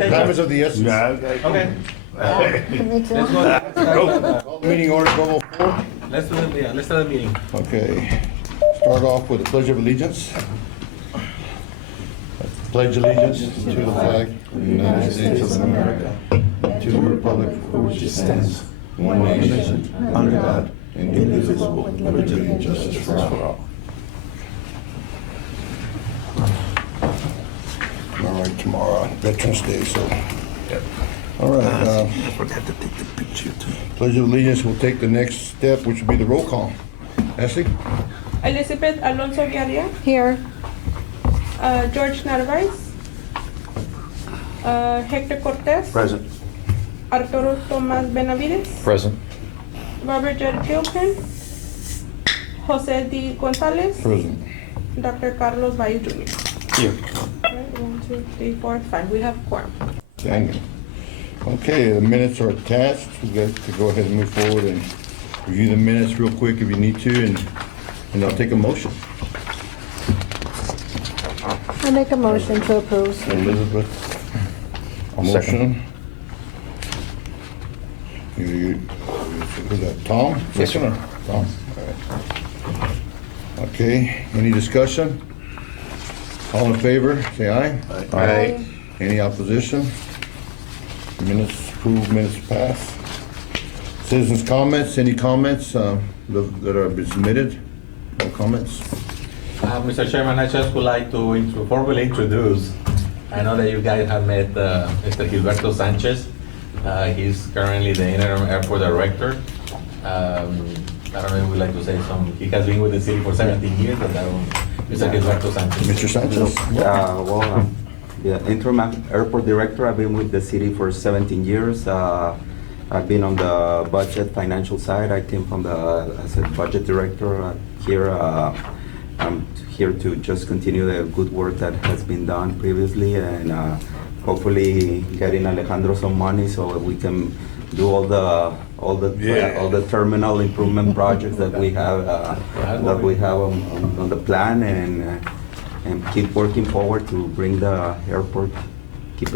Time is of the essence. Okay. Me too. Let's go. Call the meeting order 12:04. Let's start the meeting. Okay, start off with the Pledge of Allegiance. Pledge allegiance to the flag of the United States of America, and to the republic for which it stands, one nation, under God, indivisible, with liberty and justice for all. All right, tomorrow, Veterans Day, so. All right. I forgot to take the picture too. Pledge of Allegiance will take the next step, which will be the roll call. Ashley? Elizabeth Alonso Villarreal, Here. George Narvaez, Hector Cortez, Present. Arturo Tomas Benavides, Present. Robert J. Gilpin, Jose D. Gonzalez, Present. Dr. Carlos Valle Jr. Here. Right, 1, 2, 3, 4, 5. We have quorum. Thank you. Okay, the minutes are attached. We got to go ahead and move forward and review the minutes real quick if you need to, and I'll take a motion. I make a motion to approve. Elizabeth. I'll second. Motion. Who's that, Tom? Yes, sir. Second or Tom? All right. Okay, any discussion? All in favor, say aye. Aye. Any opposition? Minutes approved, minutes passed. Citizens' comments, any comments that have been submitted? No comments? Mr. Chairman, I just would like to formally introduce, I know that you guys have met Mr. Gilberto Sanchez. He's currently the interim airport director. I don't know if you would like to say he has been with the city for 17 years, but Mr. Gilberto Sanchez. Mr. Sanchez? The interim airport director. I've been with the city for 17 years. I've been on the budget financial side. I came from as a budget director here. I'm here to just continue the good work that has been done previously, and hopefully getting Alejandro some money so we can do all the terminal improvement projects that we have on the plan, and keep working forward to bring the airport, keep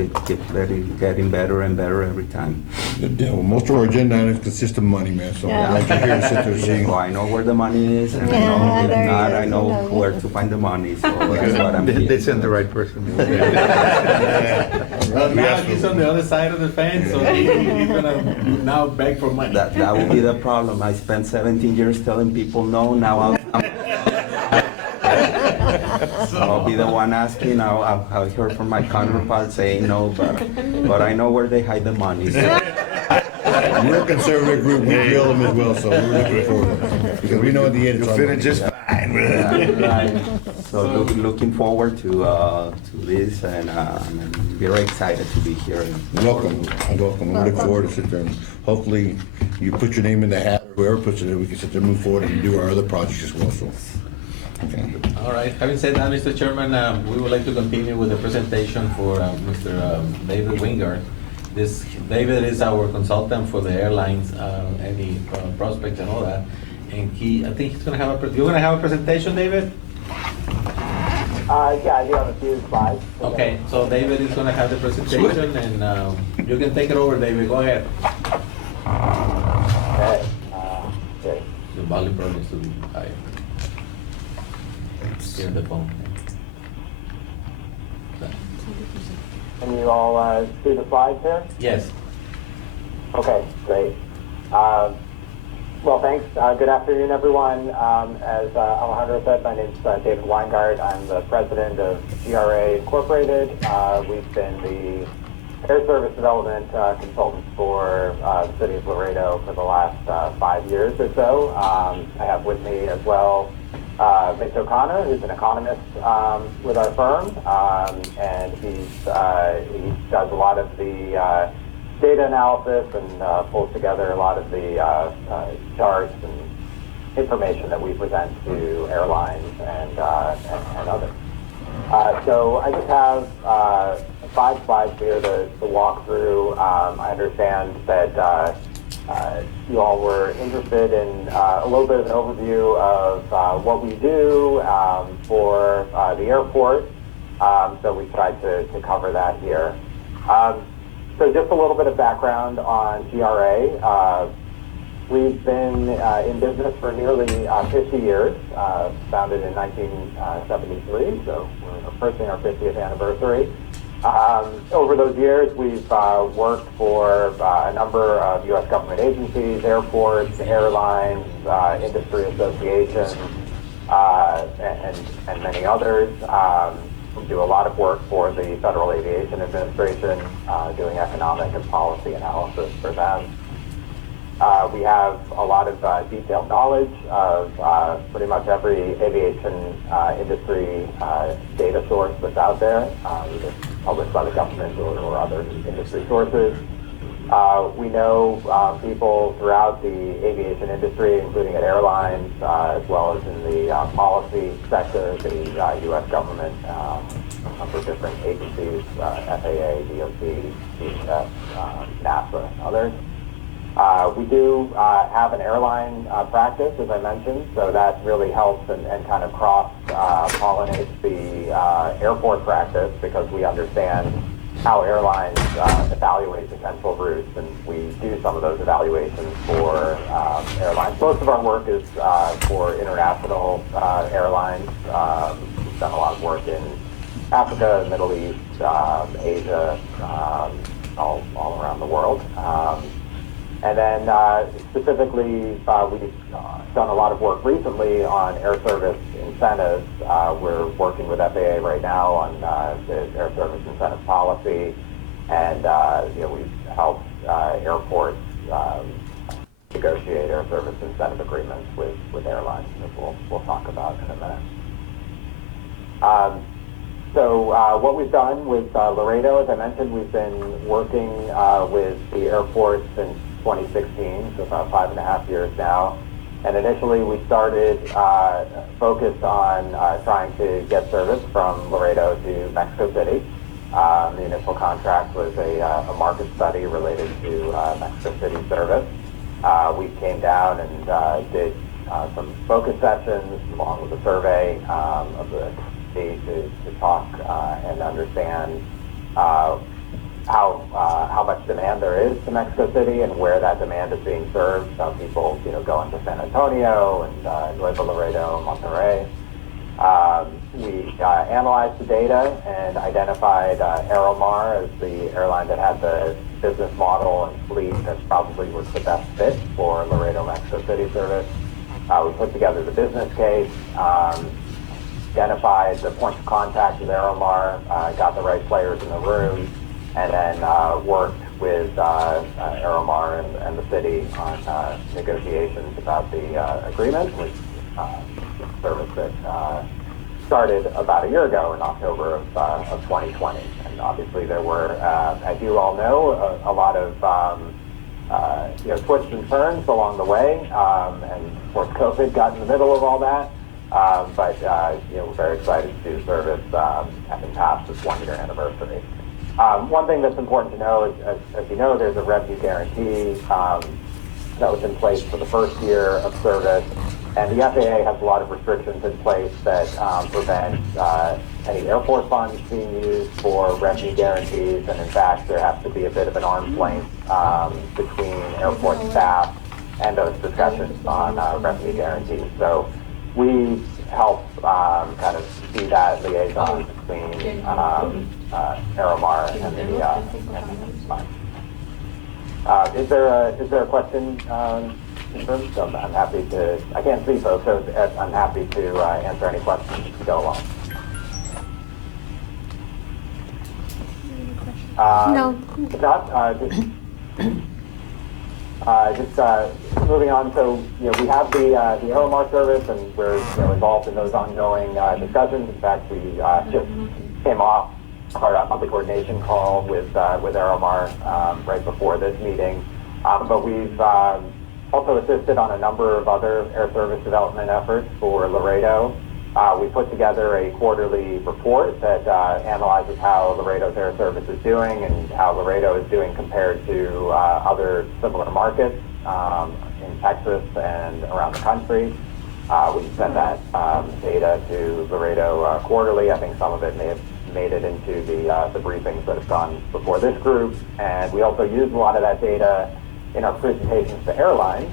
getting better and better every time. Good deal. Well, most of our agenda items consist of money, man, so Yeah. I can hear you sit there saying. So I know where the money is, and Yeah, I know there if not, it I is. know Yeah. where to find the money, so that's what I'm here. They sent the right person. Well, now he's on the other side of the fence, so he's gonna now beg for money. That will be the problem. I spent 17 years telling people no, now I'll be the one asking. I'll hear from my counterpart saying no, but I know where they hide the money. So. We're a conservative group, we drill them as well, so we're looking forward to it. Because we know at the end it's You'll our fit money. in just fine. So looking forward to this, and I'm very excited to be here. Welcome, welcome. We look forward to sit there and hopefully you put your name in the hat, or whoever puts it in, we can sit there, move forward and do our other projects as well, so. Okay. All right, having said that, Mr. Chairman, we would like to continue with the presentation for Mr. David Wingard. David is our consultant for the airlines, any prospects and all that. And I think he's gonna have you're gonna have a presentation, David? Yeah, I do have a few slides. Okay, so David is gonna have the presentation, and you can take it over, David, go ahead. Okay. Okay. The volume probably needs to be higher. Hear the phone. Can you all see the slides here? Yes. Okay, great. Well, thanks. Good afternoon, everyone. As Alejandro said, my name is David Weingart. I'm the president of GRA Incorporated. We've been the air service development consultants for the city of Laredo for the last 5 years or so. I have with me as well Mitch O'Connor, who's an economist with our firm, and he does a lot of the data analysis and pulls together a lot of the charts and information that we present to airlines and others. So I just have 5 slides here to walk through. I understand that you all were interested in a little bit of an overview of what we do for the airport, so we tried to cover that here. So just a little bit of background on GRA. We've been in business for nearly 50 years, founded in 1973, so we're approaching our 50th anniversary. Over those years, we've worked for a number of U.S. government agencies, airports, airlines, industry associations, and many others. We do a lot of work for the Federal Aviation Administration, doing economic and policy analysis for them. We have a lot of detailed knowledge of pretty much every aviation industry data source that's out there, either published by the government or other industry sources. We know people throughout the aviation industry, including at airlines, as well as in the policy sector, the U.S. government, a number of different agencies, FAA, DOT, DHS, NASA, and others. We do have an airline practice, as I mentioned, so that really helps and kind of cross-pollinates the airport practice because we understand how airlines evaluate potential routes, and we do some of those evaluations for airlines. Most of our work is for international airlines. We've done a lot of work in Africa, Middle East, Asia, all around the world. And then specifically, we've done a lot of work recently on air service incentives. We're working with FAA right now on the air service incentive policy, and we've helped airports negotiate air service incentive agreements with airlines, as we'll talk about in a minute. So what we've done with Laredo, as I mentioned, we've been working with the airport since 2016, so about 5.5 years now. And initially we started focused on trying to get service from Laredo to Mexico City. The initial contract was a market study related to Mexico City service. We came down and did some focus sessions along with a survey of the city to talk and understand how much demand there is to Mexico City and where that demand is being served. Some people, going to San Antonio and Nuevo Laredo, Monterrey. We analyzed the data and identified Aeromar as the airline that had the business model and fleet that probably was the best fit for Laredo, Mexico City service. We put together the business case, identified the point of contact with Aeromar, got the right players in the room, and then worked with Aeromar and the city on negotiations about the agreement, which service that started about a year ago in October of 2020. And obviously there were, as you all know, a lot of twists and turns along the way, and of course COVID got in the middle of all that. But we're very excited to do service having passed this 1-year anniversary. One thing that's important to know is, as you know, there's a revenue guarantee that was in place for the first year of service, and the FAA has a lot of restrictions in place that prevent any airport funds being used for revenue guarantees, and in fact there has to be a bit of an arm's length between airport staff and those discussions on revenue guarantees. So we help kind of be that liaison between Aeromar and the is there a question? So I'm happy to. I can't see folks, so I'm happy to answer any questions as we go along. No. If not, just moving on. So we have the Aeromar service, and we're involved in those ongoing discussions. In fact, we just came off our monthly coordination call with Aeromar right before this meeting. But we've also assisted on a number of other air service development efforts for Laredo. We put together a quarterly report that analyzes how Laredo's air service is doing and how Laredo is doing compared to other similar markets in Texas and around the country. We send that data to Laredo quarterly. I think some of it may have made it into the briefings that have gone before this group. And we also used a lot of that data in our presentations to airlines,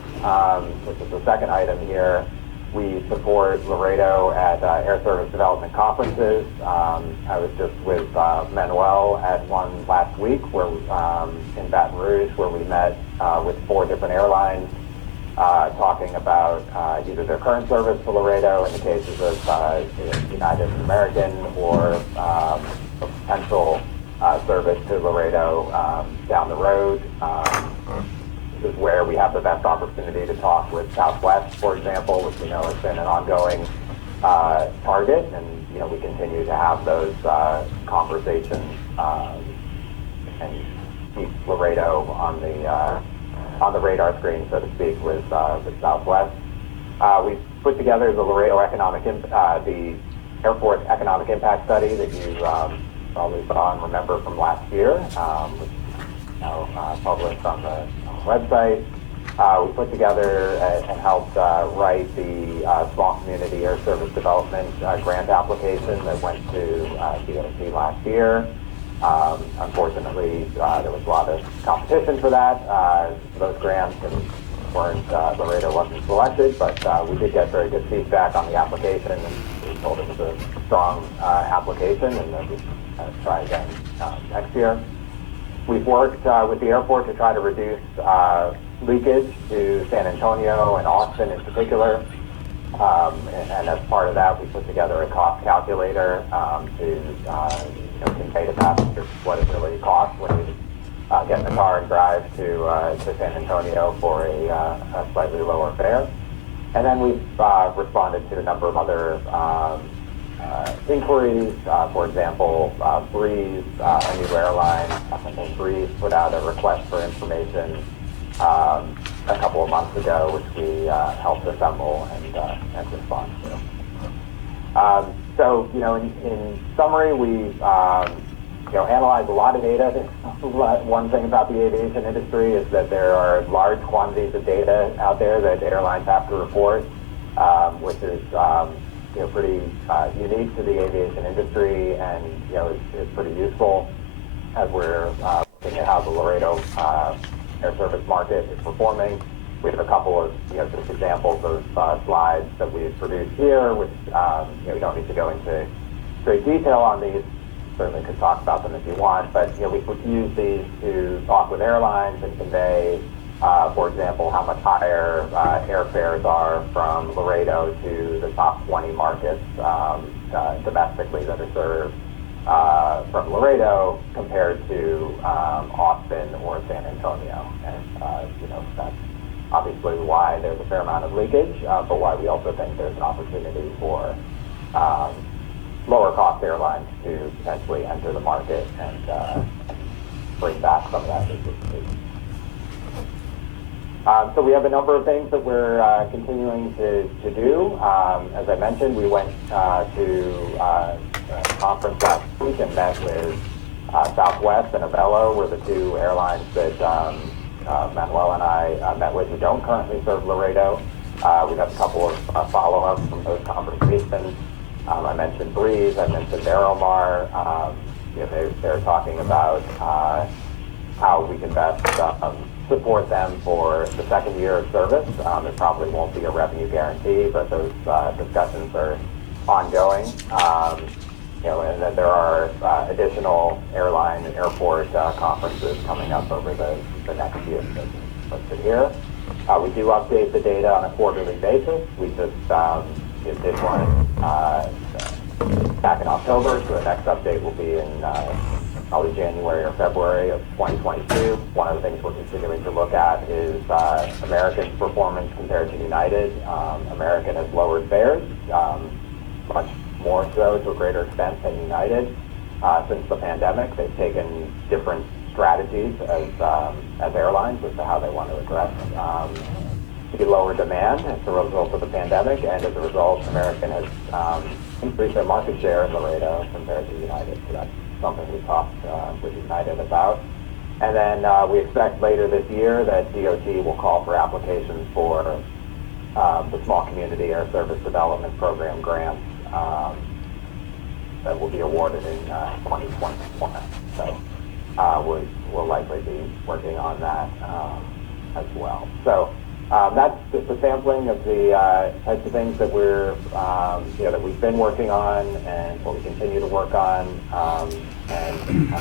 which is the second item here. We support Laredo at air service development conferences. I was just with Manuel at one last week where in Baton Rouge, where we met with 4 different airlines talking about either their current service to Laredo in the cases of United and American, or a potential service to Laredo down the road. This is where we have the best opportunity to talk with Southwest, for example, which we know has been an ongoing target, and we continue to have those conversations and keep Laredo on the radar screen, so to speak, with Southwest. We put together the Laredo the airport economic impact study that you probably saw and remember from last year, which is now published on the website. We put together and helped write the small community air service development grant application that went to DOT last year. Unfortunately, there was a lot of competition for those grants, and Laredo wasn't selected, but we did get very good feedback on the application, and we told it was a strong application, and then we try again next year. We've worked with the airport to try to reduce leakage to San Antonio and Austin in particular. And as part of that, we put together a cost calculator to convey to passengers what it really costs when you get in the car and drive to San Antonio for a slightly lower fare. And then we've responded to a number of other inquiries. For example, Breeze, a new airline, Breeze put out a request for information a couple of months ago, which we helped assemble and respond to. So, in summary, we analyze a lot of data. One thing about the aviation industry is that there are large quantities of data out there that airlines have to report, which is pretty unique to the aviation industry, and is pretty useful as we're looking at how the Laredo air service market is performing. We have a couple of just examples of slides that we've produced here, which we don't need to go into great detail on these. Certainly could talk about them if you want, but we could use these to talk with airlines and convey, for example, how much higher airfares are from Laredo to the top 20 markets domestically that are served from Laredo compared to Austin or San Antonio. And that's obviously why there's a fair amount of leakage, but why we also think there's an opportunity for lower cost airlines to potentially enter the market and bring back some of that leakage. So we have a number of things that we're continuing to do. As I mentioned, we went to a conference last week and met with Southwest and Avelo, were the 2 airlines that Manuel and I met with who don't currently serve Laredo. We have a couple of follow-ups from those conversations. I mentioned Breeze, I mentioned Aeromar. They're talking about how we can best support them for the second year of service. There probably won't be a revenue guarantee, but those discussions are ongoing. And then there are additional airline and airport conferences coming up over the next year listed here. We do update the data on a quarterly basis. We just did one back in October, so the next update will be in probably January or February of 2022. One of the things we're continuing to look at is American's performance compared to United. American has lowered fares, much more so to a greater extent than United since the pandemic. They've taken different strategies as airlines as to how they want to address the lower demand as a result of the pandemic, and as a result, American has increased their market share in Laredo compared to United. So that's something we talked with United about. And then we expect later this year that DOT will call for applications for the Small Community Air Service Development Program grants that will be awarded in 2021. So we'll likely be working on that as well. So that's just a sampling of the types of things that that we've been working on and what we continue to work on. And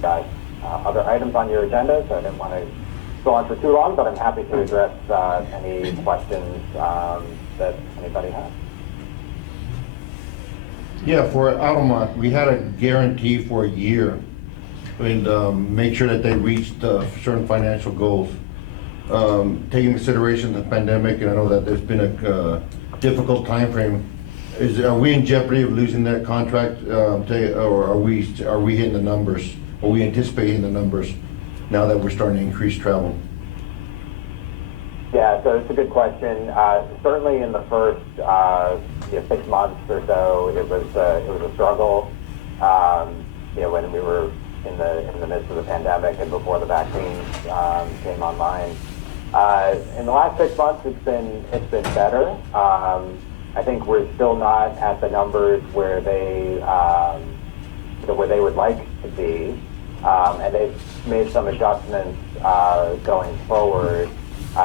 got other items on your agenda, so I didn't want to go on for too long, but I'm happy to address any questions that anybody has. Yeah, for Altamont, we had a guarantee for a year and make sure that they reached certain financial goals. Taking consideration the pandemic, and I know that there's been a difficult time frame. Are we in jeopardy of losing that contract, or are we hitting the numbers? Are we anticipating the numbers now that we're starting to increase travel? Yeah, so it's a good question. Certainly in the first 6 months or so, it was a struggle. When we were in the midst of the pandemic and before the vaccines came online. In the last 6 months, it's been better. I think we're still not at the numbers where they would like to be, and they've made some adjustments going forward.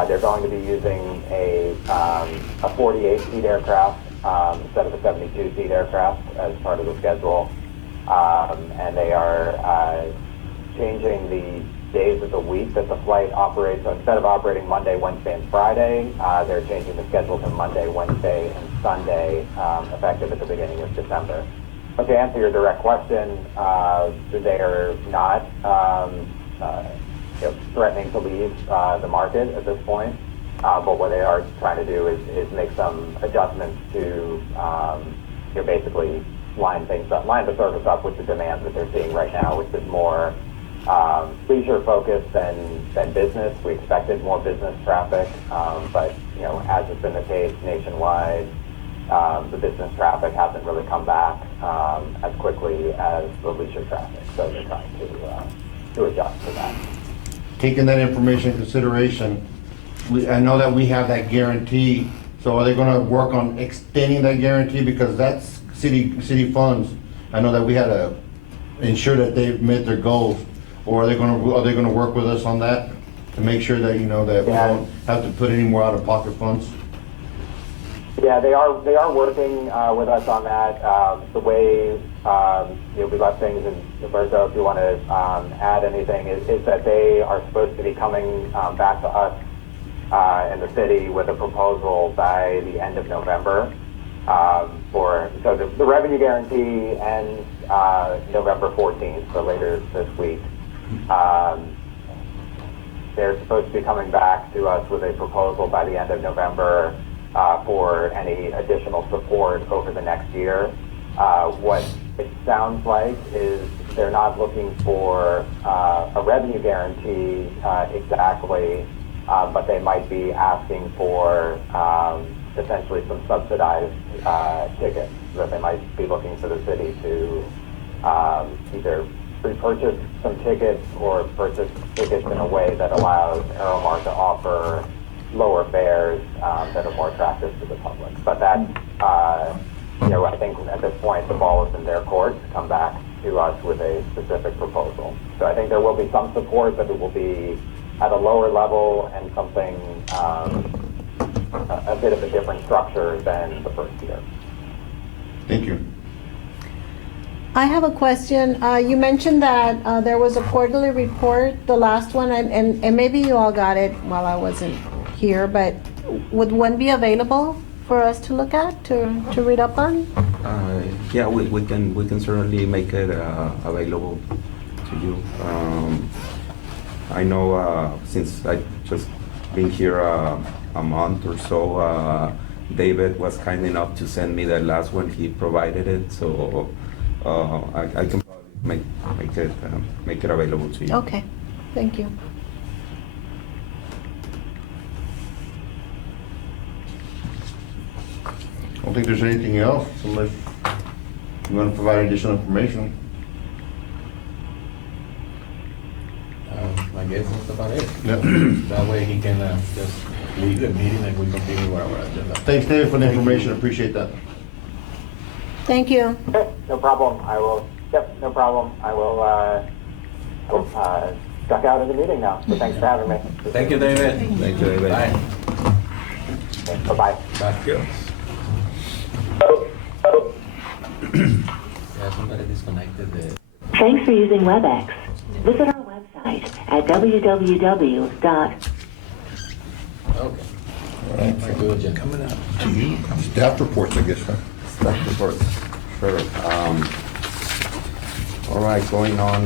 They're going to be using a 48-seat aircraft instead of a 72-seat aircraft as part of the schedule, and they are changing the days of the week that the flight operates. So instead of operating Monday, Wednesday, and Friday, they're changing the schedule to Monday, Wednesday, and Sunday, effective at the beginning of December. But to answer your direct question, they are not threatening to leave the market at this point. But what they are trying to do is make some adjustments to basically line the service up with the demand that they're seeing right now, which is more leisure focused than business. We expected more business traffic, but as has been the case nationwide, the business traffic hasn't really come back as quickly as the leisure traffic. So they're trying to adjust to that. Taking that information in consideration, I know that we have that guarantee. So are they going to work on extending that guarantee, because that's city funds? I know that we had to ensure that they've met their goals. Or are they going to work with us on that to make sure that that we don't have to put any more out of pocket funds? Yeah, they are working with us on that. The way we left things, and Roberto, if you want to add anything, is that they are supposed to be coming back to us in the city with a proposal by the end of November. So the revenue guarantee ends November 14th, so later this week. They're supposed to be coming back to us with a proposal by the end of November for any additional support over the next year. What it sounds like is they're not looking for a revenue guarantee exactly, but they might be asking for essentially some subsidized tickets, that they might be looking for the city to either repurchase some tickets or purchase tickets in a way that allows Aeromar to offer lower fares that are more attractive to the public. But that, I think at this point the ball is in their court to come back to us with a specific proposal. So I think there will be some support, but it will be at a lower level and something, a bit of a different structure than the first year. Thank you. I have a question. You mentioned that there was a quarterly report, the last one, and maybe you all got it while I wasn't here, but would one be available for us to look at, to read up on? Yeah, we can certainly make it available to you. I know since I just been here a month or so, David was kind enough to send me the last one. He provided it, so I can probably make it available to you. Okay, thank you. I don't think there's anything else unless you want to provide additional information. I guess that's about it. Yeah. That way he can just leave the meeting and we continue with our agenda. Thanks, David, for the information. Appreciate that. Thank you. Okay, no problem. I will, yep, no problem. I will duck out of the meeting now. So thanks for having me. Thank you, David. Thank you, David. Bye. Okay, bye-bye. Bye. Yeah, somebody disconnected the. Thanks for using WebEx. Visit our website at www. Okay. All right, Thank you, Jim. Coming up. staff reports, I guess, huh? Staff reports, sure. All right, going on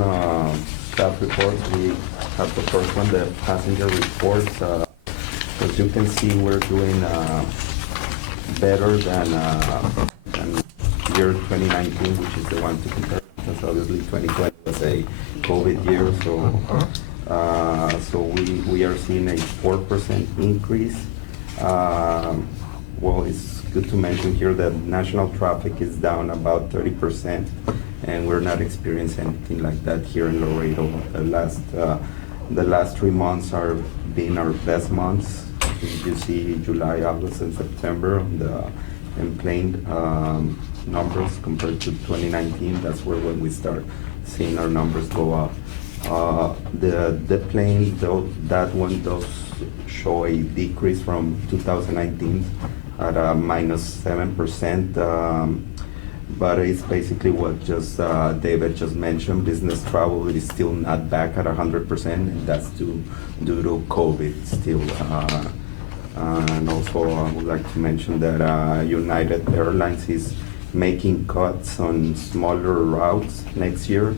staff reports, we have the first one, the passenger reports. As you can see, we're doing better than year 2019, which is the one to compare, because obviously 2020 was a COVID year, so we are seeing a 4% increase. Well, it's good to mention here that national traffic is down about 30%, and we're not experiencing anything like that here in Laredo. The last 3 months are being our best months. You see July, August, and September on the in-plane numbers compared to 2019. That's when we start seeing our numbers go up. The plane, though, that one does show a decrease from 2019 at -7%, but it's basically what just David just mentioned. Business travel is still not back at 100%, and that's due to COVID still. And also, I would like to mention that United Airlines is making cuts on smaller routes next year,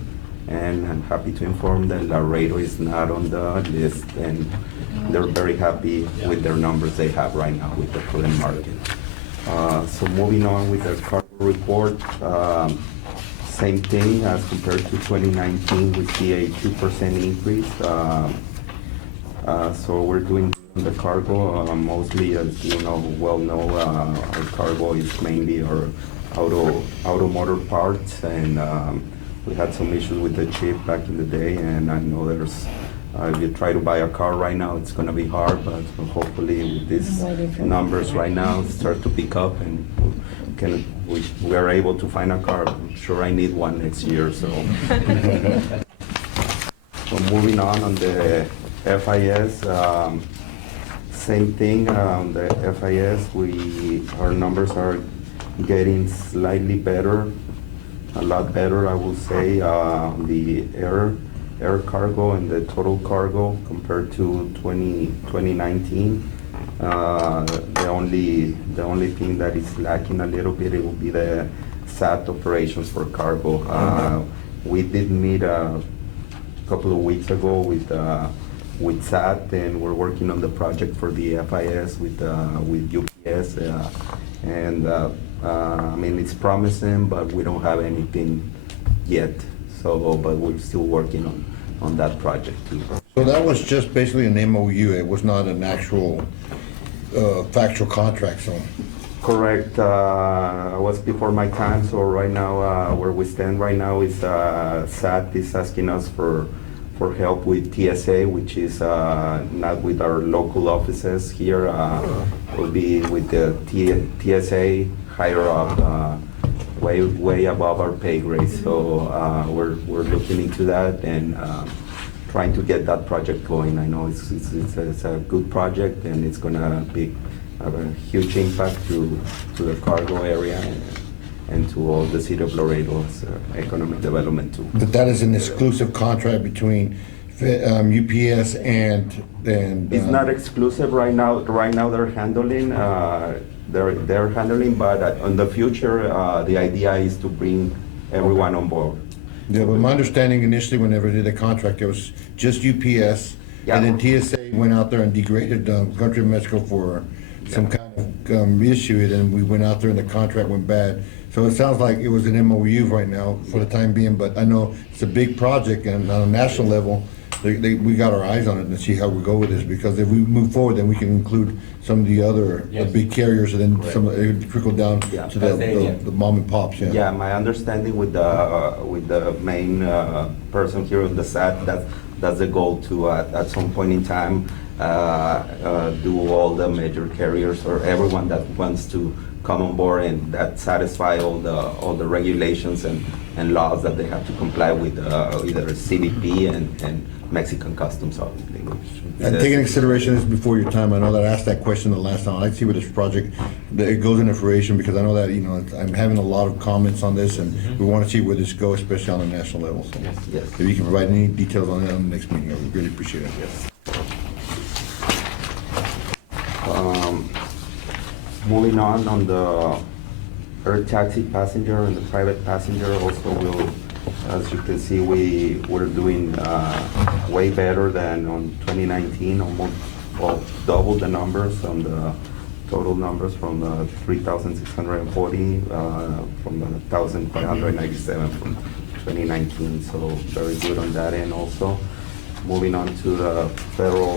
and I'm happy to inform that Laredo is not on the list, and they're very happy with their numbers they have right now with the current market. So moving on with the cargo report, same thing as compared to 2019, we see a 2% increase. So we're doing the cargo, mostly, as you know, our cargo is mainly our automotive parts, and we had some issues with the chip back in the day, and I know there's, if you try to buy a car right now, it's gonna be hard, but hopefully with these numbers right now, start to pick up, and we are able to find a car. I'm sure I need one next year, so. So moving on the FIS, same thing, the FIS, our numbers are getting slightly better, a lot better, I will say. The air cargo and the total cargo compared to 2019. The only thing that is lacking a little bit, it will be the SAT operations for cargo. We did meet a couple of weeks ago with SAT, and we're working on the project for the FIS with UPS, and I mean, it's promising, but we don't have anything yet. So, but we're still working on that project too. So that was just basically an MOU, it was not an actual factual contract, so. Correct. Was before my time. So right now, where we stand right now is SAT is asking us for help with TSA, which is not with our local offices here. It will be with the TSA higher up, way above our pay grade. So we're looking into that and trying to get that project going. I know it's a good project, and it's gonna have a huge impact to the cargo area and to all the city of Laredo's economic development too. But that is an exclusive contract between UPS and. It's not exclusive right now. Right now they're handling, but in the future, the idea is to bring everyone on board. Yeah, but my understanding initially, whenever they did the contract, it was just UPS, and then TSA went out there and degraded Country of Mexico for some kind of issue, and then we went out there and the contract went bad. So it sounds like it was an MOU right now for the time being, but I know it's a big project, and on a national level, we got our eyes on it and see how we go with this, because if we move forward, then we can include some of the other the big carriers, and then some it trickle down to the mom and pops. Yeah, my understanding with the main person here on the SAT, that's the goal to at some point in time do all the major carriers or everyone that wants to come on board and that satisfy all the regulations and laws that they have to comply with, either CBP and Mexican customs, obviously. And taking into consideration this before your time, I know that I asked that question the last time. I'd like to see where this project, that it goes into fruition, because I know that, you know, I'm having a lot of comments on this, and we want to see where this goes, especially on the national level. So Yes. if you can provide any details on that on the next meeting, I would really appreciate it. Moving on the air taxi passenger and the private passenger also will, as you can see, we're doing way better than on 2019, almost, well, double the numbers on the total numbers from 3,640 from 1,597 from 2019, so very good on that end also. Moving on to the federal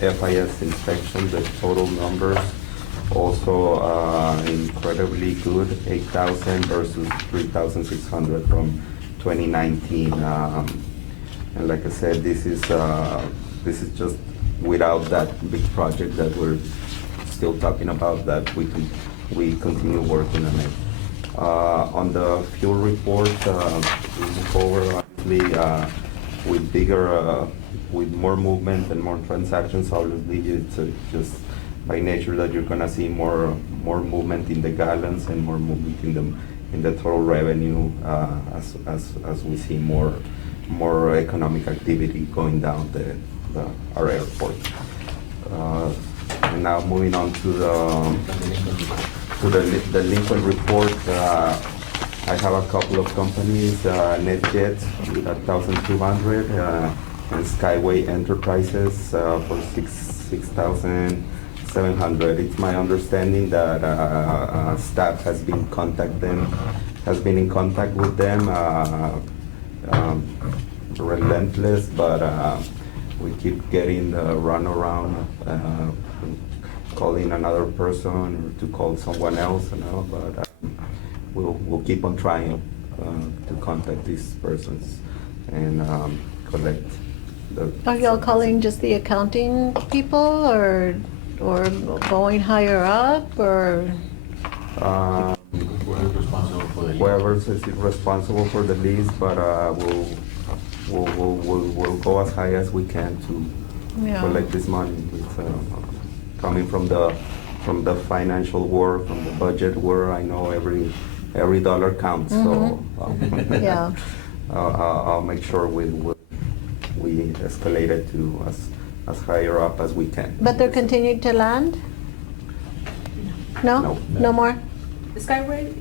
FIS inspection, the total numbers also incredibly good, 8,000 versus 3,600 from 2019. And like I said, this is just without that big project that we're still talking about, that we continue working on it. On the fuel report, moving forward, obviously, with bigger, with more movement and more transactions, obviously it's just by nature that you're gonna see more movement in the gallons and more movement in the total revenue as we see more economic activity going down our airport. And now moving on to the delinquent report. I have a couple of companies, NetJet with 1,200 and Skyway Enterprises for 6,700. It's my understanding that staff has been in contact with them, relentless, but we keep getting the runaround, calling another person or to call someone else, you know, but we'll keep on trying to contact these persons and collect the. Are y'all calling just the accounting people, or going higher up, or? Whoever's responsible for the lease. Whoever is responsible for the lease, but we'll go as high as we can to Yeah. collect this money. It's coming from the financial world, from the budget world. I know every dollar counts, so Yeah. I'll make sure we escalate it to as higher up as we can. But they're continuing to land? No? No. No more? Skyway,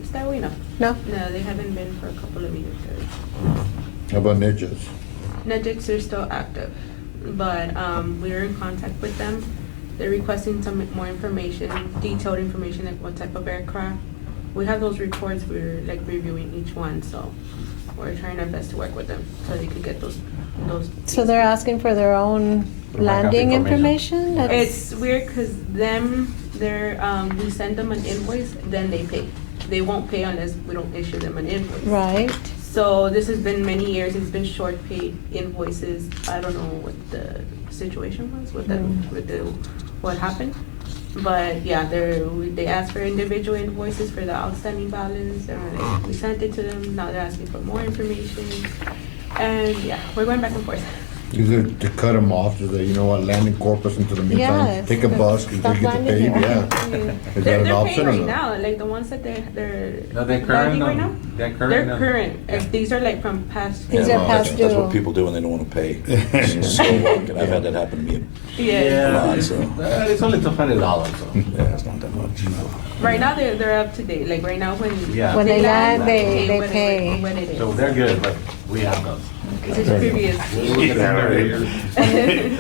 no. No? No, they haven't been for a couple of years. How about NetJets? Netjets are still active, but we're in contact with them. They're requesting some more information, detailed information, like what type of aircraft. We have those reports, we're like reviewing each one, so we're trying our best to work with them so they could get those. So they're asking for their own For backup landing information. information? That's- It's weird because we send them an invoice, then they pay. They won't pay unless we don't issue them an invoice. Right. So this has been many years, it's been short paid invoices. I don't know what the situation was with what happened. But yeah, they asked for individual invoices for the outstanding balance, and we sent it to them. Now they're asking for more information. And yeah, we're going back and forth. Is it to cut them off, to say, you know what, land in Corpus until the meantime, Yes. take a bus, because they Stop get to pay, landing here. yeah. Is that They're an paying option or right no? now, like the ones that they're No, they're current landing now. right now. They're current They're now. current. If these are like from past. These are past That's due. what people do when they don't want to pay. So, and I've had that happen to me. Yeah. A lot, so. It's only $200, so. Yeah, it's not that much. Right now they're up to date. Like right now when Yeah. When they land, they what it- pay. what it is. So they're good, but we have those. This is previous. We'll get them earlier.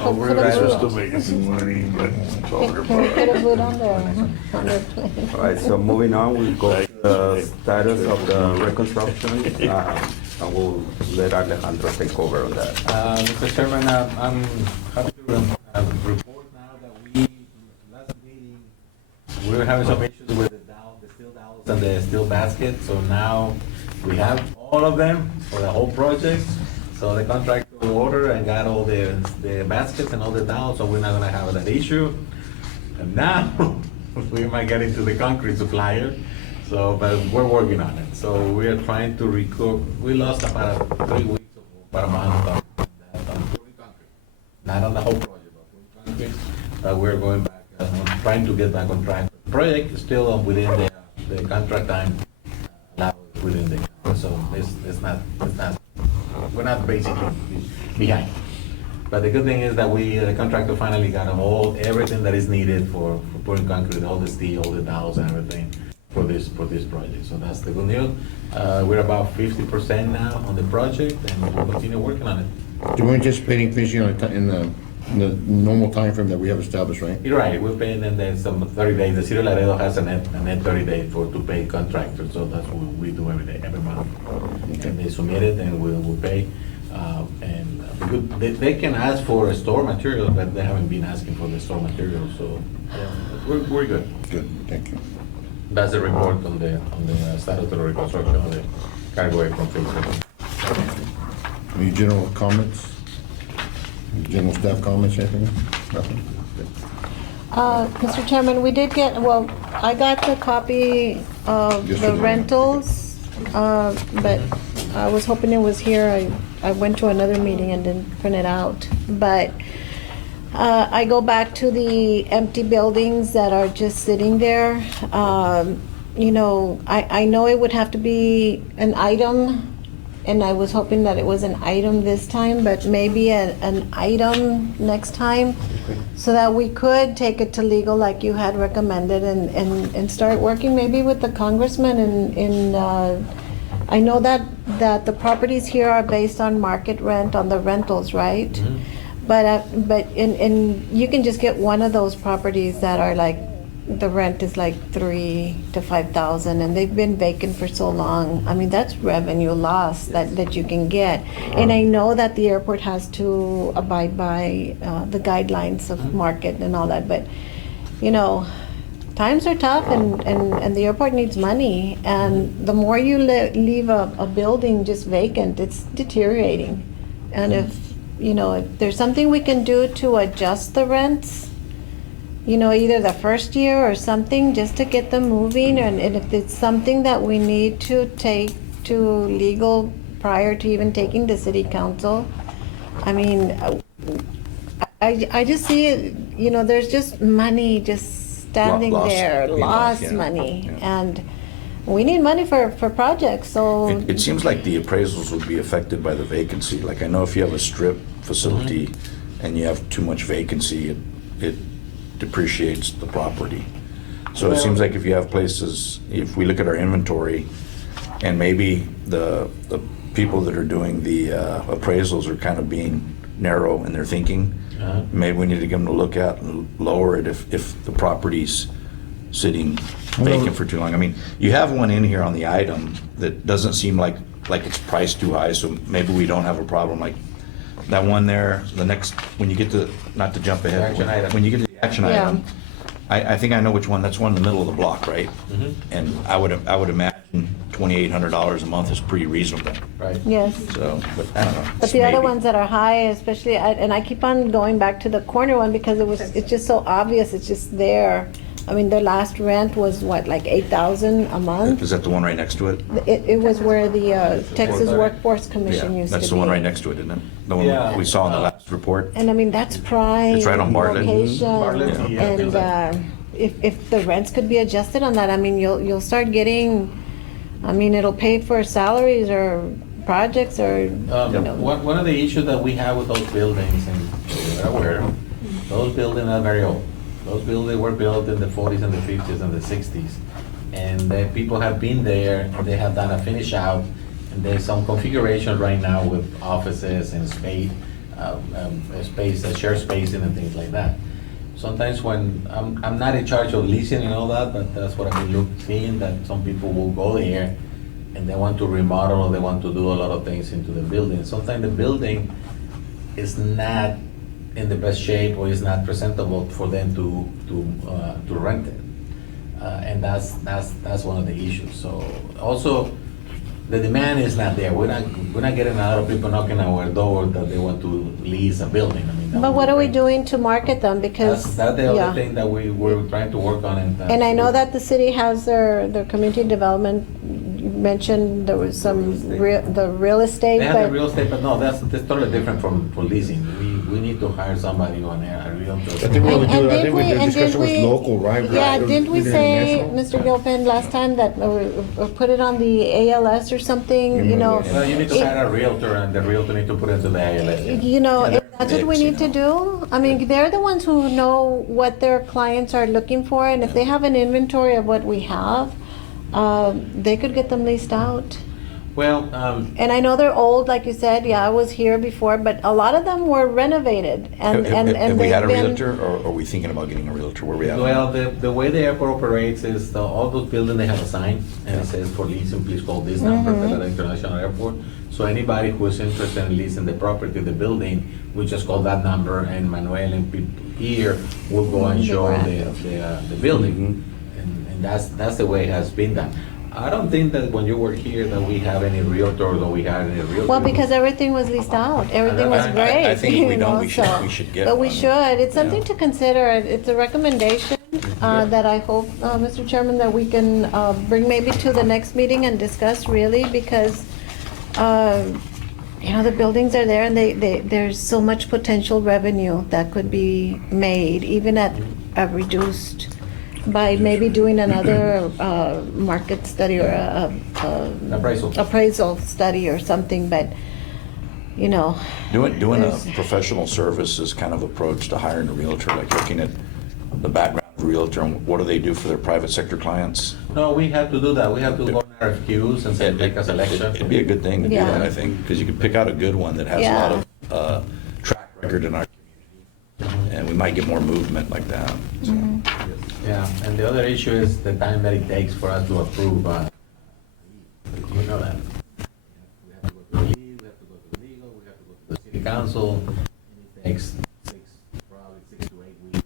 Oh, we're Put a right. boot- Still making some money, but it's all Can we put a boot on their plane? All right, so moving on, we'll go to the status of the reconstruction, and we'll let Alejandro take over on that. Mr. Chairman, I'm happy to report now that last meeting, we were having some issues with the steel dowels and the steel basket, so now we have all of them for the whole project. So the contractor ordered and got all the baskets and all the dowels, so we're not gonna have that issue. And now, we might get into the concrete supplier. So, but we're working on it. So we are trying to recoup. We lost about 3 weeks, about a month on pouring concrete. Not on the whole project, but pouring concrete. We're going back, trying to get back on track. The project is still within the contract time allowed within the, so it's not, we're not basically behind. But the good thing is that the contractor finally got everything that is needed for pouring concrete, all the steel, all the dowels and everything for this project. So that's the good news. We're about 50% now on the project and we'll continue working on it. Do we anticipating finishing in the normal time frame that we have established, right? You're right, we're paying them then some 30 days. The City of Laredo has a net 30 days to pay contractors, so that's what we do every month. And they submit it and we'll pay. They can ask for store materials, but they haven't been asking for the store materials, so we're good. Good, thank you. That's the report on the status of the reconstruction of the cargo from phase 1. Any general comments? General staff comments, anything? Nothing? Mr. Chairman, we did get, well, I got the copy of the Yesterday. rentals, but I was hoping it was here. I went to another meeting and didn't print it out. But I go back to the empty buildings that are just sitting there. You know, I know it would have to be an item, and I was hoping that it was an item this time, but maybe an item next time, so that we could take it to legal like you had recommended and start working maybe with the congressman I know that the properties here are based on market rent on the rentals, right? Mm-hmm. But you can just get one of those properties that are like, the rent is like $3,000 to $5,000, and they've been vacant for so long. I mean, that's revenue loss that you can get. And I know that the airport has to abide by the guidelines of market and all that, but, you know, times are tough, and the airport needs money. And the more you leave a building just vacant, it's deteriorating. And if there's something we can do to adjust the rents, either the first year or something, just to get them moving, and if it's something that we need to take to legal prior to even taking to city council, I mean, I just see it, there's just money just standing Lost, there, being lost yeah. money, Yeah. and we need money for projects, so. It seems like the appraisals would be affected by the vacancy. Like, I know if you have a strip facility and you have too much vacancy, it depreciates the property. So it seems like if you have places, if we look at our inventory, and maybe the people that are doing the appraisals are kind of being narrow in their thinking, maybe we need to give them a look at and lower it if the property's sitting vacant for too long. I mean, you have one in here on the item that doesn't seem like it's priced too high, so maybe we don't have a problem. Like that one there, the next, when you get to, not to jump ahead, Action item. when you get to the action Yeah. item, I think I know which one. That's one in the middle of the block, right? Mhm. And I would imagine $2,800 a month is pretty reasonable. Right. Yes. So, but I don't know. But It's the other maybe. ones that are high, especially, and I keep on going back to the corner one because it's just so obvious, it's just there. I mean, their last rent was what, like $8,000 a month? Is that the one right next to it? It was where the Texas Workforce. Workforce Commission Yeah, used to be. that's the one right next to it, isn't it? The one Yeah. we saw in the last report? And I mean, that's prime It's right on Bartlett. location. Bartlett, yeah. And if the rents could be adjusted on that, I mean, you'll start getting, I mean, it'll pay for salaries or projects or, One of the issues that we have with those buildings, and you're aware, those buildings are very old. Those buildings were built in the 40s and the 50s and the 60s. And the people have been there, and they have done a finish out, and there's some configuration right now with offices and space, shared spacing and things like that. Sometimes when, I'm not in charge of leasing and all that, but that's what I've been seeing, that some people will go there and they want to remodel, or they want to do a lot of things into the building. Sometimes the building is not in the best shape, or is not presentable for them to rent it. And that's one of the issues. So also, the demand is not there. We're not getting a lot of people knocking on our door that they want to lease a building. I mean, that But would what be are we great. doing to market them? Because, That's the yeah. other thing that we're trying to work on. And I know that the city has their community development, you mentioned there was some the real estate, They have the but. real estate, but no, that's totally different from leasing. We need to hire somebody on a realtor. I think we And- would and do, I did think we did and discussion did was we- local, right? Yeah, Right. didn't we did say, international. Mr. Gilpin, last time that, or put it on the ALS or something, you know? Well, you need to it- hire a realtor, and the realtor need to put it to the ALS. You know, Yeah, if that's what we mix, you need to do. I mean, they're the ones who know what their clients are looking for, and if they have an inventory of what we have, they could get them leased out. Well, And I know they're old, like you said, yeah, I was here before, but a lot of them were renovated, and Have we had a they've been. realtor, or are we thinking about getting a realtor? Where we at? well, the way the airport operates is all those buildings, they have a sign, and it says for leasing, please call this number, Pelada International Airport. So anybody who is interested in leasing the property, the building, we just call that number, and Manuel and people here will go and show the building. And that's the way it has been done. I don't think that when you were here that we have any realtors or we had any realtors. Well, because everything was leased out, everything was I great. I think if we you don't, know, we should- so- we should get But we one. should, it's something Yeah. to consider, it's a recommendation that I hope, Mr. Chairman, that we can bring maybe to the next meeting and discuss really, because, you know, the buildings are there and there's so much potential revenue that could be made, even at a reduced, by maybe doing another market study or appraisal study or something, but, you know. Doing a there's- professional services kind of approach to hiring a realtor, like looking at the background of a realtor and what do they do for their private sector clients? No, we have to do that. We have to go on RFQs and say, make a selection. It'd be a good thing to do Yeah. that, I think, because you could pick out a good one that has a lot of track record in our community, and we might get more movement like that. So, Yeah, and the other issue is the time that it takes for us to approve. You know that. We have to go to the league, we have to go to the legal, we have to go to the city council. It takes probably 6 to 8 weeks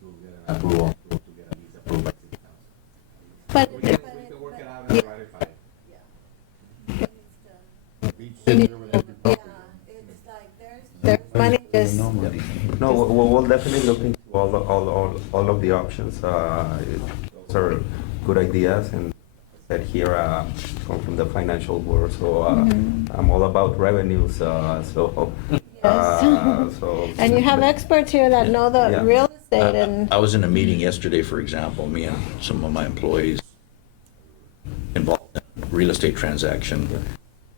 to get an approval, to get a lease approved by city council. But, We can work it out and yeah. ratify it. There's money just, No, we'll definitely look into all of the options. Those are good ideas, and that here come from the financial world, so I'm all about revenues. So. and you have experts here that know the Yeah. real estate and. I was in a meeting yesterday, for example, me and some of my employees involved in a real estate transaction,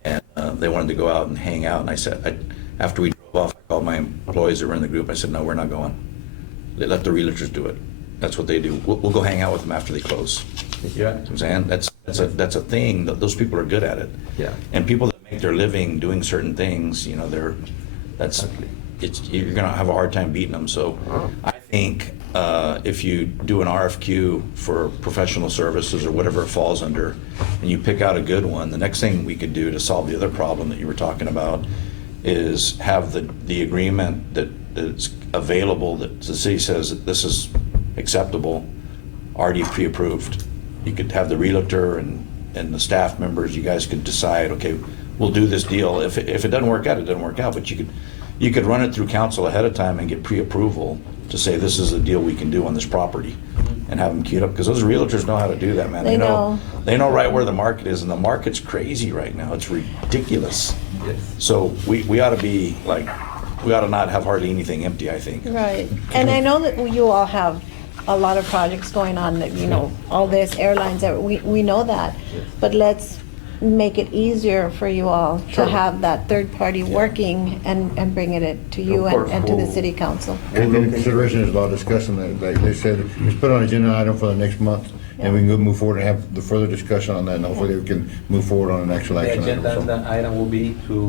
and they wanted to go out and hang out, and I said, after we drove off, I called my employees that were in the group, I said, no, we're not going. Let the realtors do it. That's what they do. We'll go hang out with them after they close. Yeah. You know what I'm saying? That's a thing, those people are good at it. Yeah. And people that make their living doing certain things, you know, you're gonna have a hard time beating them. So I think if you do an RFQ for professional services or whatever it falls under, and you pick out a good one, the next thing we could do to solve the other problem that you were talking about is have the agreement that's available, that the city says that this is acceptable, already pre-approved. You could have the realtor and the staff members, you guys could decide, okay, we'll do this deal. If it doesn't work out, it doesn't work out, but you could run it through council ahead of time and get pre-approval to say this is a deal we can do on this property, and have them queued up, because those realtors know how to do that, man. They know. They know right where the market is, and the market's crazy right now. It's ridiculous. Yes. So we ought to not have hardly anything empty, I think. Right, and I know that you all have a lot of projects going on, that, you know, all this airlines, we know that. But let's make it easier for you all to have that third party working and bringing it to you Of course, and to the we'll- city council. And in consideration is about discussing that, like they said, just put on an agenda item for the next month, and we can go move forward and have the further discussion on that, and hopefully we can move forward on an actual The action agenda item. So- the item will be to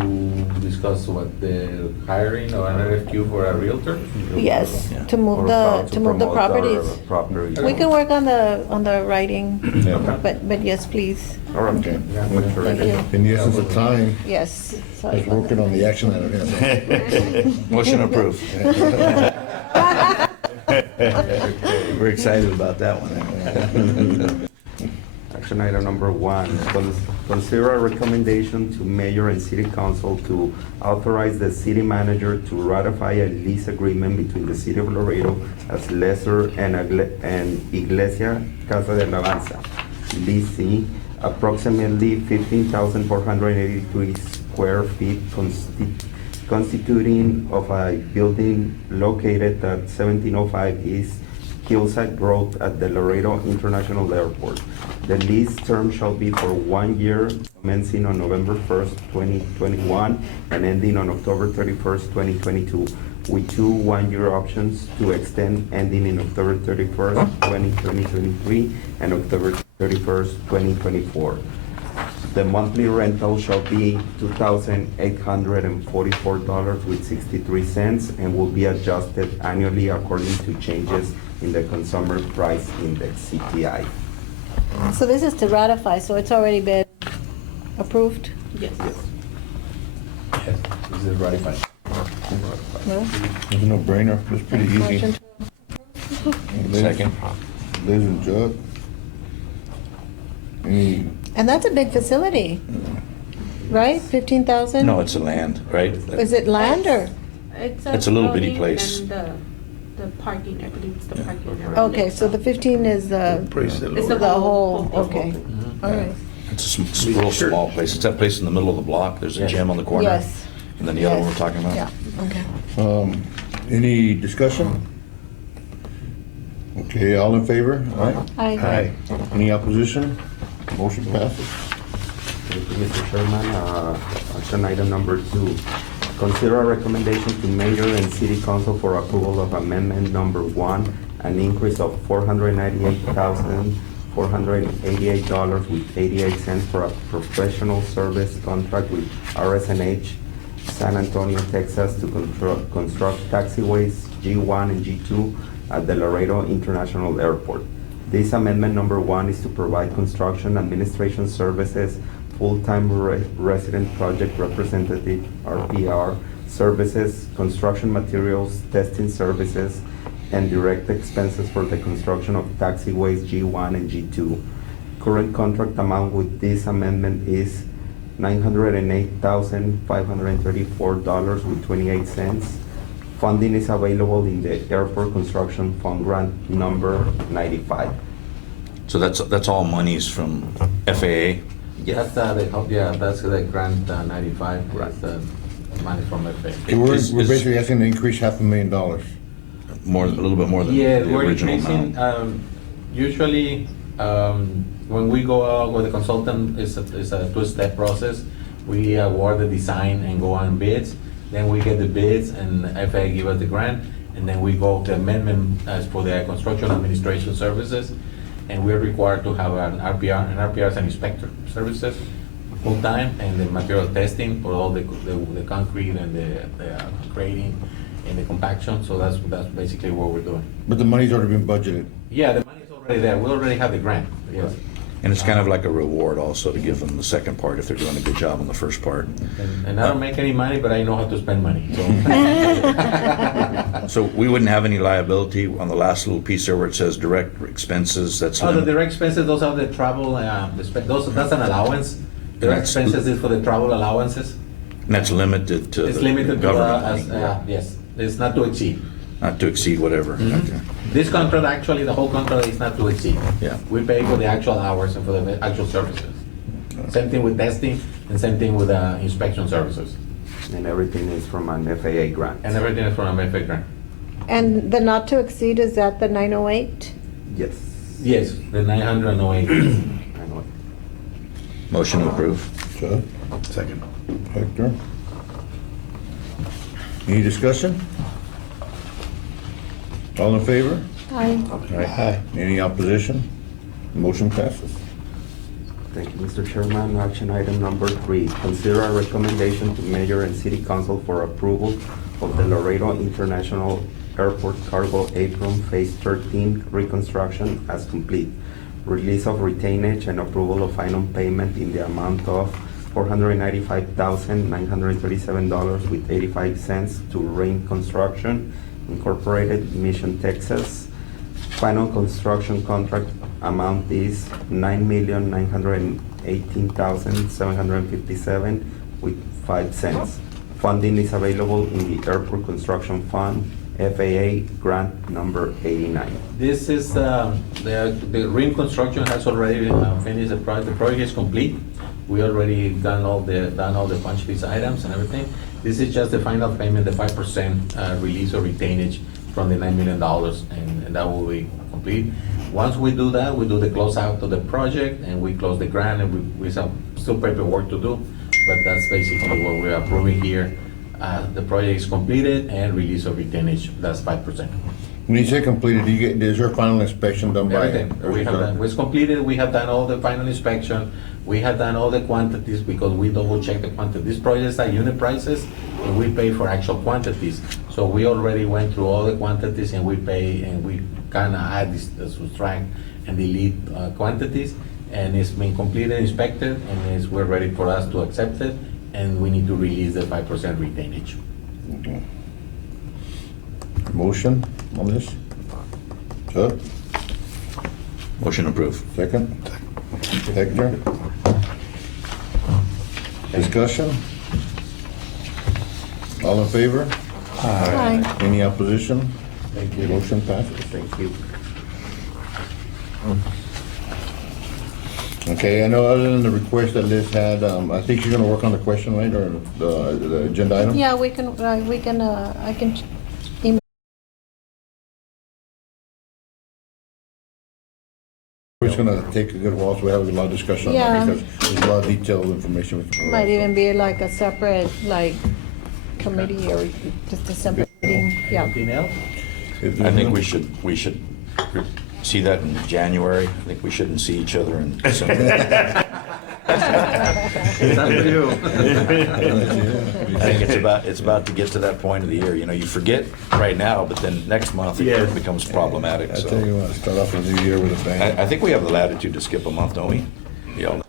discuss what the hiring or an RFQ for a realtor. Yes, Yeah. to move Or how to move the promote our properties. properties. We can work on the writing, Yeah. but yes, please, All right. Okay. Much thank you, In the essence of time, yes. Sorry let's about work it on the action item. Yeah. Motion approved. We're excited about that one. Actually, Action item number 1, consider a recommendation to mayor and city council to authorize the city manager to ratify a lease agreement between the city of Laredo as lessor and Iglesia Casa de Alabanza, leasing approximately 15,483 square feet constituting of a building located at 1705 East Hillside Road at the Laredo International Airport. The lease term shall be for 1 year, commencing on November 1st, 2021, and ending on October 31st, 2022, with 2 one-year options to extend ending in October 31st, 2023, and October 31st, 2024. The monthly rental shall be $2,844.63 and will be adjusted annually according to changes in the Consumer Price Index, CPI. So this is to ratify, so it's already been approved? Yes. Yes, this is ratified. No? It's a no-brainer, it's pretty easy. Motion to- Second. Liz and Judd. Any, And that's a big facility, right? 15,000? No, it's a land, right? Is it land or? It's a little bitty building place. And the parking, I believe it's the parking area. Okay, so the 15 is the, Pretty similar. It's the whole, okay. thing. All right. It's a real small place. It's that place in the middle of the block. There's a Yes. gym on the corner. Yes. And then the other one we're Yes. talking about? Yeah, okay. any discussion? Okay, all in favor? Aye. Any opposition? Motion passes. Thank you, Mr. Chairman. Action item number 2, consider a recommendation to mayor and city council for approval of amendment number 1, an increase of $498,488.88 for a professional service contract with RSNH San Antonio, Texas to construct taxiways G1 and G2 at the Laredo International Airport. This amendment number 1 is to provide construction administration services, full-time resident project representative, RPR, services, construction materials, testing services, and direct expenses for the construction of taxiways G1 and G2. Current contract amount with this amendment is $908,534.28. Funding is available in the Airport Construction Fund Grant number 95. So that's all monies from FAA? That's that's the grant 95, that's the money from FAA. We're Is- basically asking to increase $500,000. More, a little bit more than Yeah, the we're original increasing, amount. usually, when we go out with a consultant, it's a two-step process. We award the design and go on bids, then we get the bids and FAA give us the grant, and then we go to amendment as for the construction administration services, and we're required to have an RPR, and RPR is an inspector services, full-time, and the material testing for all the concrete and the grading and the compaction, so that's basically what we're doing. But the money's already been budgeted. Yeah, the money's already there, we already have the grant, yes. And it's kind of like a reward also to give them the second part if they're doing a good job on the first part. And I don't make any money, but I know how to spend money, so. So we wouldn't have any liability on the last little piece there where it says direct expenses, that's. Oh, the direct expenses, those are the travel, that's an allowance. Direct That's- expenses is for the travel allowances. And that's limited to It's the limited to, government money. yes, it's not to exceed. Not to exceed whatever. Okay. This contract, actually, the whole contract is not to exceed. Yeah. We pay for the actual hours and for the actual services. Same thing with testing and same thing with inspection services. And everything is from an FAA grant. And everything is from a FAA grant. And the not to exceed, is that the 908? Yes. Yes, the 908. I know. Motion to approve. Judd? Second. Hector? Any discussion? All in favor? Aye. Any opposition? Motion passes. Thank you, Mr. Chairman. Action item number 3, consider a recommendation to mayor and city council for approval of the Laredo International Airport Cargo Apron Phase 13 reconstruction as complete. Release of retainage and approval of final payment in the amount of $495,937.85 to Rain Construction Incorporated, Mission, Texas. Final construction contract amount is $9,918,757.05. Funding is available in the Airport Construction Fund, FAA Grant Number 89. This is, the rim construction has already finished the project. The project is complete. We already done all the punch list items and everything. This is just the final payment, the 5% release or retainage from the $9 million, and that will be complete. Once we do that, we do the closeout of the project, and we close the grant, and we have still paperwork to do, but that's basically what we're approving here. The project is completed and release of retainage, that's 5%. When you say completed, is your final inspection done by? Everything, we have done, it's completed, we have done all the final inspection, we have done all the quantities because we double check the quantities. These projects are unit prices and we pay for actual quantities. So we already went through all the quantities and we pay and we kinda add this, subtract and delete quantities, and it's been completed, inspected, and we're ready for us to accept it, and we need to release the 5% retainage. Okay. Motion on this? Chuck, Motion approved. second? Hector? Discussion? All in favor? Aye. Any opposition? Thank you. Motion passes. Thank you. Okay, I know other than the request that Liz had, I think you're gonna work on the question, right, or the agenda item? Yeah, I can email. It's gonna take a good while, so we have a lot of discussion on Yeah. that, because there's a lot of detailed information we can provide. Might even be like a separate, like, committee or just a separate meeting, yeah. Anything else? If I there's think no- we should see that in January. I think we shouldn't see each other in December. It's up to you. I think it's about to get to that point of the year. You know, you forget right now, but then next month Yes. it becomes problematic. I So tell you what, start off a new year with a bang. I think we have the latitude to skip a month, don't we? Yeah.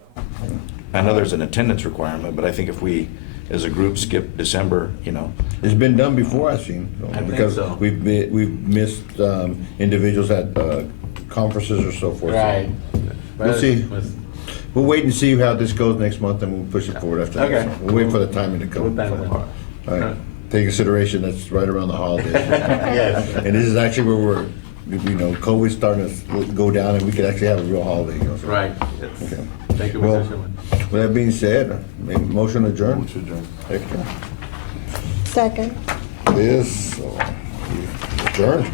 I know there's an attendance requirement, but I think if we, as a group, skip December, you know, It's been done before, I've seen, so, I think because so. we've missed individuals at conferences or so forth. so. Right. We'll see. But- We'll wait and see how this goes next month, and we'll push it forward after that. Okay. So We'll wait for the timing to come. Good time. All right. Take consideration, that's right around the holidays. Yes. And this is actually where we're, you know, COVID's starting to go down, and we could actually have a real holiday, you know. so- Right. Okay. Thank you, Well, Mr. Chairman. with that being said, motion adjourned. Hector? Second. This, adjourned.